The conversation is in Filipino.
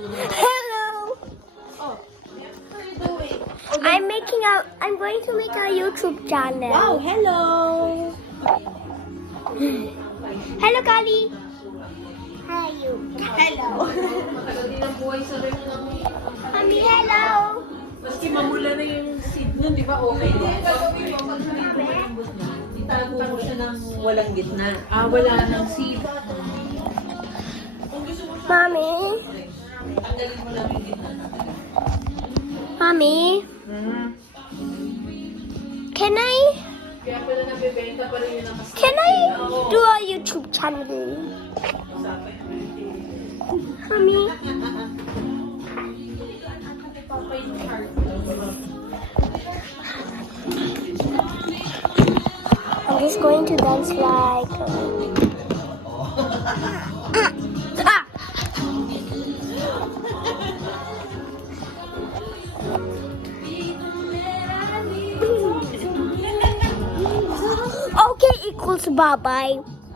Hello. Oh, what are you doing? I'm going to make a YouTube channel. Wow, hello. Hello, Kali. Hi, you. Hello. Matagal din ang buhay sa rin ng... Mami, hello. Maski mamula na yung seed nun, di ba? Okay. Hindi talago siya ng walang gitna. Ah, wala ng seed. Mami. Tanggalin mo lang yung gitna. Mami, can I Kaya pala nabibenta pa rin yung can I do a YouTube channel? Mami. I'm just going to dance like. Ah! Okay equals bye-bye.